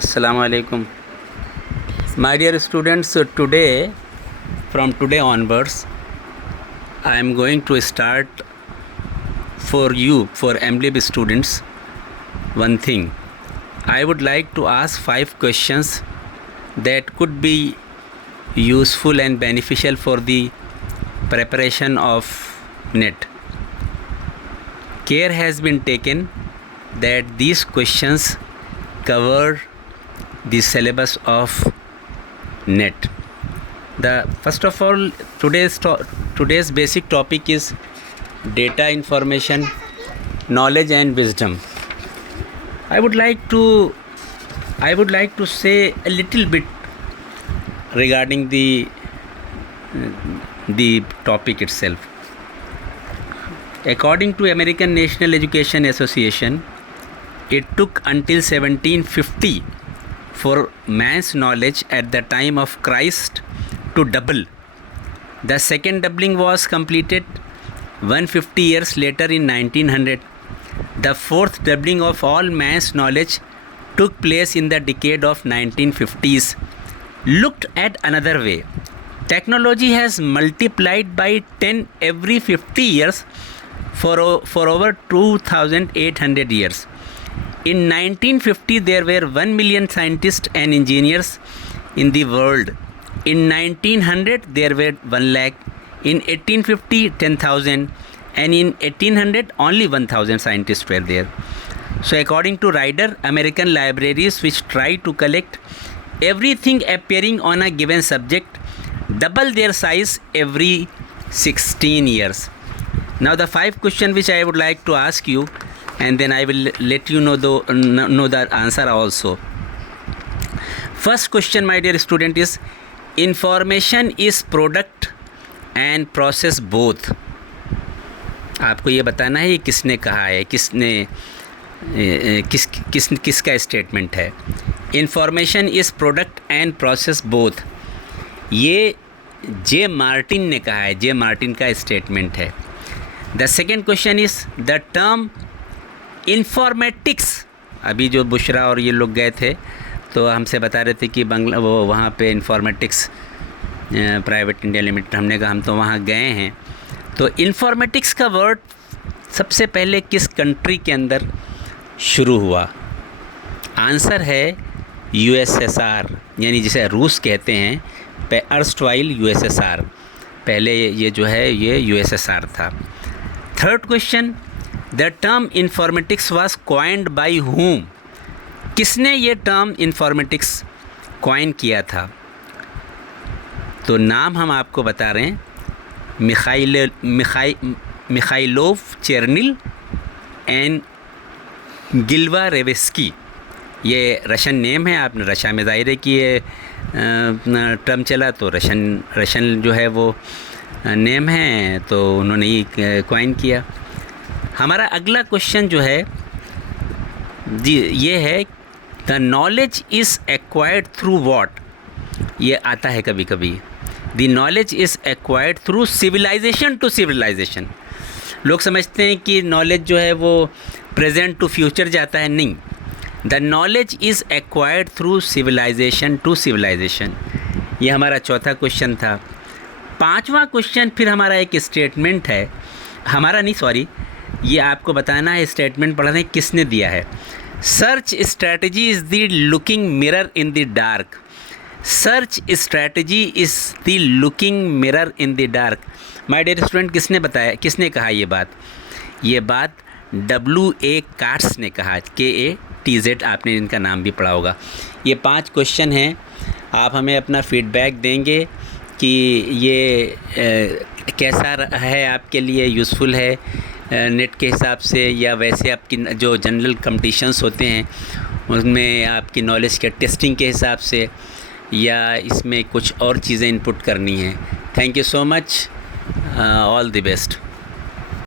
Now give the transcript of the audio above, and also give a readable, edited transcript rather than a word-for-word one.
Assalamu alaikum. My dear students, today, from today onwards, I am going to start for you, for MLib students, one thing. I would like to ask 5 questions that could be useful and beneficial for the preparation of NET. Care has been taken that these questions cover the syllabus of NET. First of all, today's basic topic is data, information, knowledge and wisdom. I would like to say a little bit regarding the topic itself. According to American National Education Association, it took until 1750 for man's knowledge at the time of Christ to double. The second doubling was completed 150 years later in 1900. The fourth doubling of all man's knowledge took place in the decade of 1950s. Looked at another way, technology has multiplied by 10 every 50 years for over 2,800 years. In 1950, there were 1 million scientists and engineers in the world. In 1900, there were 1 lakh. In 1850, 10,000. And in 1800, only 1,000 scientists were there. So according to Ryder, American libraries which try to collect everything appearing on a given subject double their size every 16 years. Now the 5 questions which I would like to ask you, and then I will let you know the answer also. First question, my dear student, is information is product and process both. आपको ये बताना है ये किसने कहा है, किसका statement है. Information is product and process both, ये जे मार्टिन ने कहा है, जे मार्टिन का स्टेटमेंट है. The second question is the term informatics. अभी जो बुशरा और ये लोग गए थे तो हमसे बता रहे थे कि वो वहाँ पे इंफॉर्मेटिक्स प्राइवेट इंडिया लिमिटेड, हमने कहा हम तो वहाँ गए हैं. तो इंफॉर्मेटिक्स का वर्ड सबसे पहले किस कंट्री के अंदर शुरू हुआ? आंसर है यूएसएसआर, यानी जिसे रूस कहते हैं, अर्स्टवाइल यूएसएसआर. पहले ये जो है ये यूएसएसआर था. Third question, the term informatics was coined bye whom. किसने ये टर्म इंफॉर्मेटिक्स कॉइन किया था? तो नाम हम आपको बता रहे हैं, मिखाइलोव चेरनिल एंड गिल्वा रेवेस्की. ये रशियन नेम है. आपने रशिया में ज़ाहिर है कि ये टर्म चला, तो रशियन जो है वो नेम है, तो उन्होंने ही कॉइन किया. हमारा अगला क्वेश्चन जो है जी ये है, the knowledge is acquired through what. ये आता है कभी कभी. The knowledge is acquired through civilization to civilization. लोग समझते हैं कि नॉलेज जो है वो प्रेजेंट टू फ्यूचर जाता है. नहीं, the knowledge is acquired through civilization to civilization. ये हमारा चौथा क्वेश्चन था. पांचवा क्वेश्चन फिर हमारा एक स्टेटमेंट है, हमारा नहीं सॉरी, ये आपको बताना है स्टेटमेंट पढ़ना है किसने दिया है. Search strategy is the looking mirror in the dark. Search strategy is the looking mirror in the dark. My dear student, किसने बताया, किसने कहा ये बात? ये बात W.A. कार्ट्स ने कहा. KATZ, आपने इनका नाम भी पढ़ा होगा. ये 5 क्वेश्चन हैं. आप हमें अपना फीडबैक देंगे कि ये कैसा है आपके लिए, यूज़फुल है नेट के हिसाब से, या वैसे आपकी जो जनरल कंपटीशंस होते हैं उनमें आपकी नॉलेज के टेस्टिंग के हिसाब से, या इसमें कुछ और चीज़ें इनपुट करनी हैं. Thank you so much. All the best.